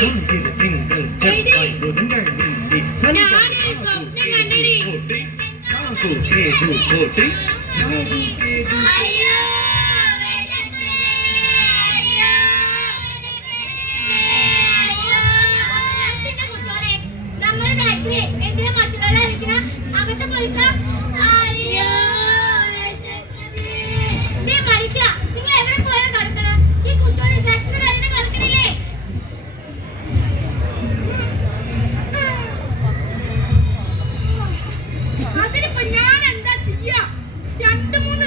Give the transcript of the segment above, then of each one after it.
മുന്തിരി തിങ്കൾ ചെപ്പായി ബുധങ്ങൾ നീന്തി സനി കോട്ടി കോട്ടി കോട്ടി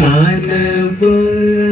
I never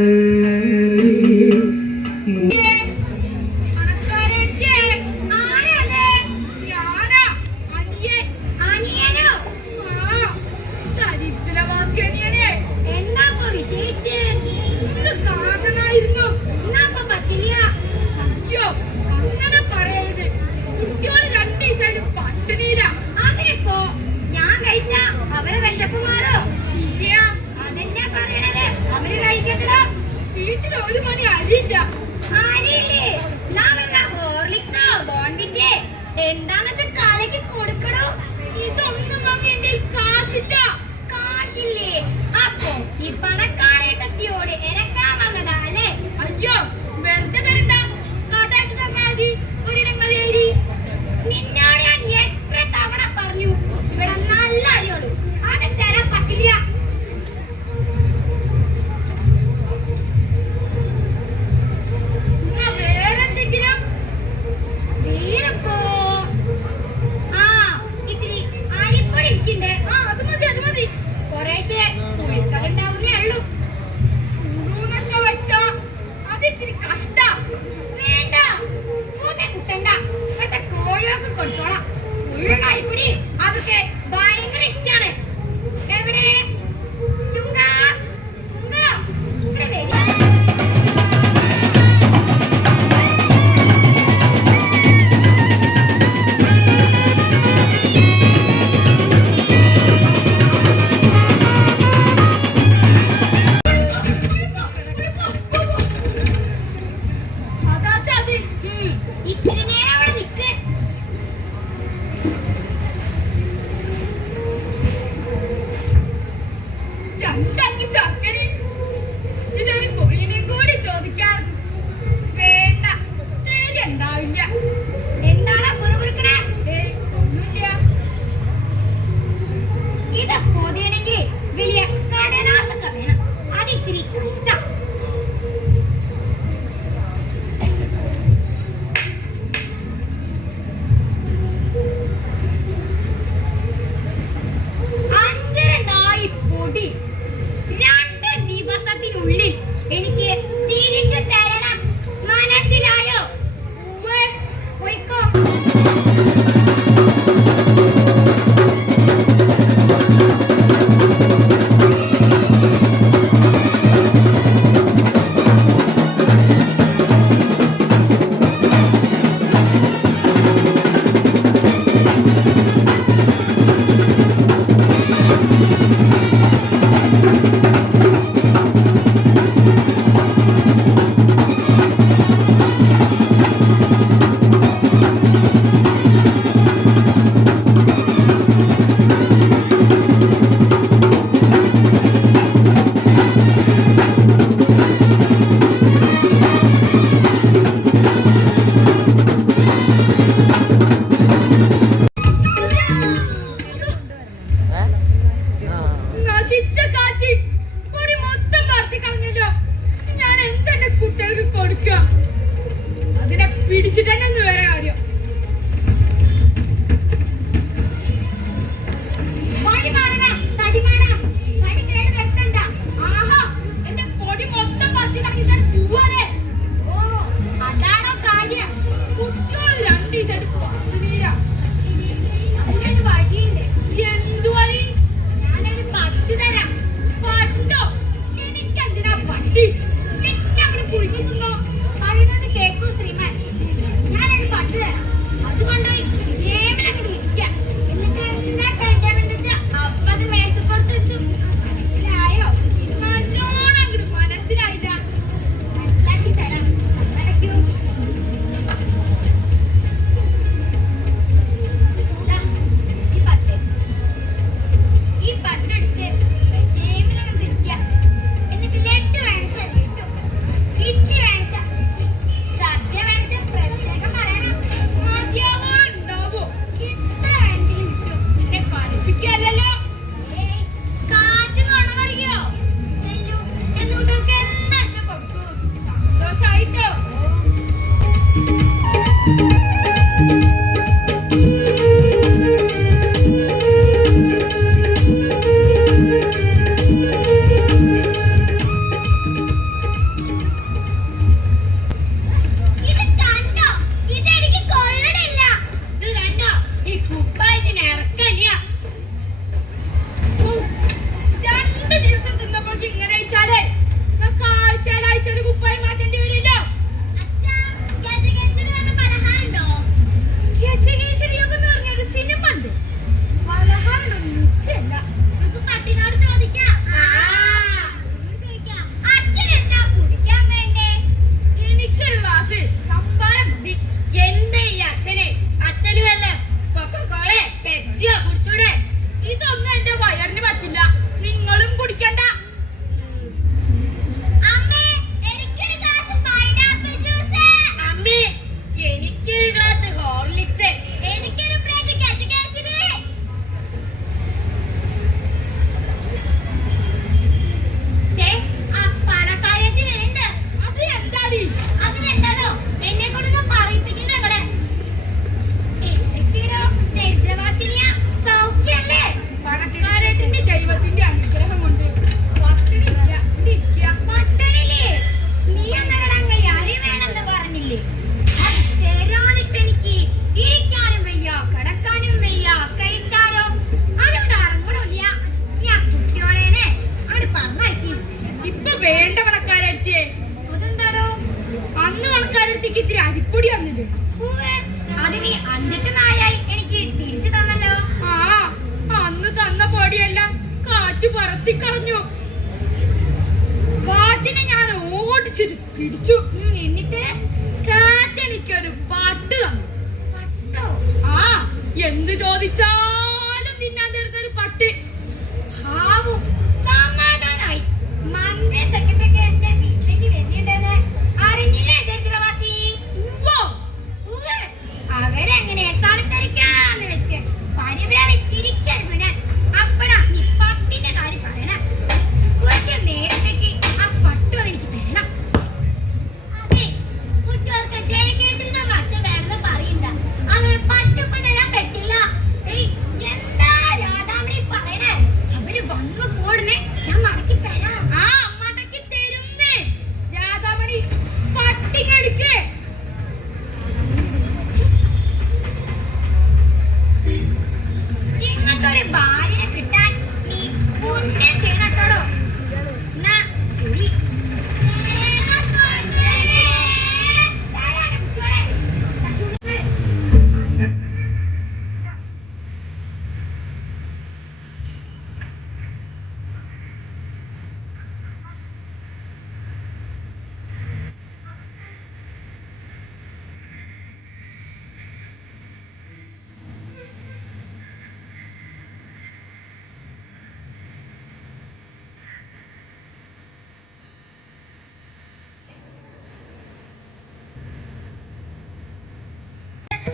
escuchado.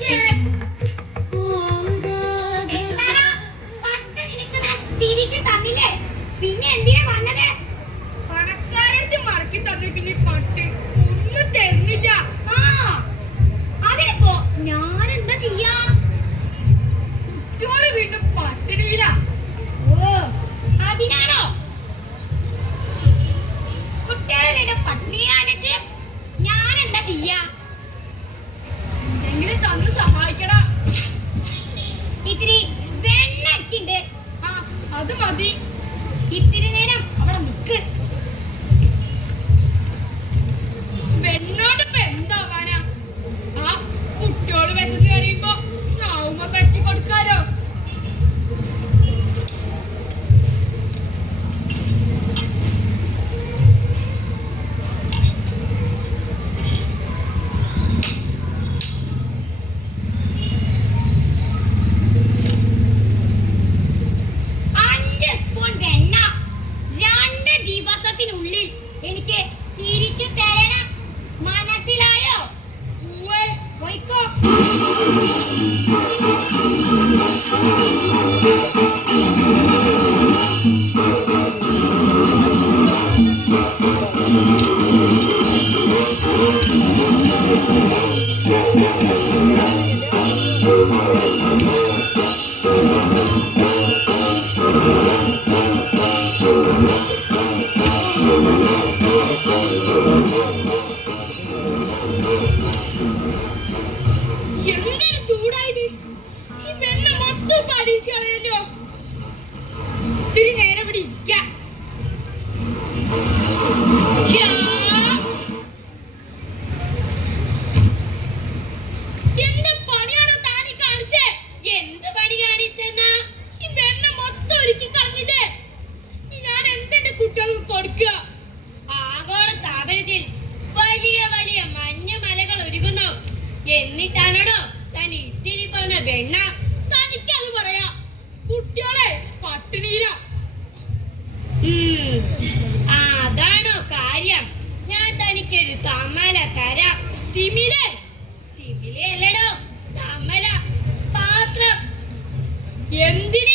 Thank you. തന്നു സഹായിക്കടാ. ഇത്തിരി വെണ്ണക്കിണ്ട് ആ അത് മതി. ഇത്തിരി നേരം അവിടെ നിൽക്ക് തിരിഞ്ഞേ എന്തിന്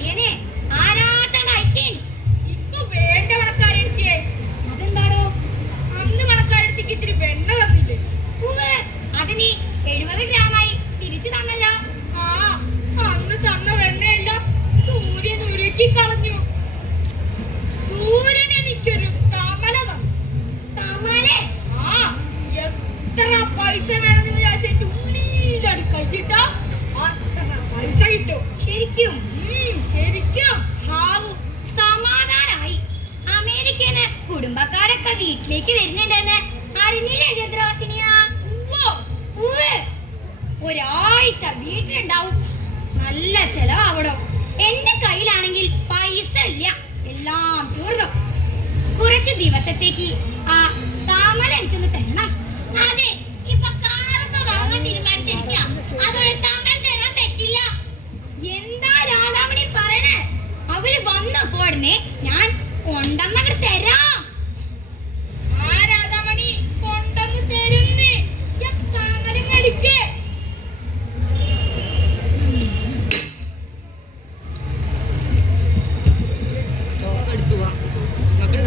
Iya. ആൾക്കാരൊക്കെ വീട്ടിലേക്ക് വരുന്നുണ്ടെന്ന് അറിഞ്ഞില്ലേ ചന്ദ്രവാസിനിയ ഒരാഴ്ച വീട്ടിലുണ്ടാവും. നല്ല ചെലവാവടോ എന്റെ കയ്യിലാണെങ്കിൽ പൈസ ഇല്ല. എല്ലാം തീർന്നു. കുറച്ച് ദിവസത്തേക്ക് ആ താമര എനിക്കൊന്ന് തരണം. അതെ ഇപ്പൊ കാറൊക്കെ വാങ്ങാൻ തീരുമാനിച്ചിരിക്കാം. അതോടെ താമര തരാൻ പറ്റില്ല. എന്താ രാധാമണി പറയണേ? അവർ വന്ന ഉടനെ ഞാൻ കൊണ്ടന്നങ്ങട് തരാം.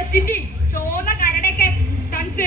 വെറ്റിന്റെ ചോന്ന കരടൊക്കെ തൻസ്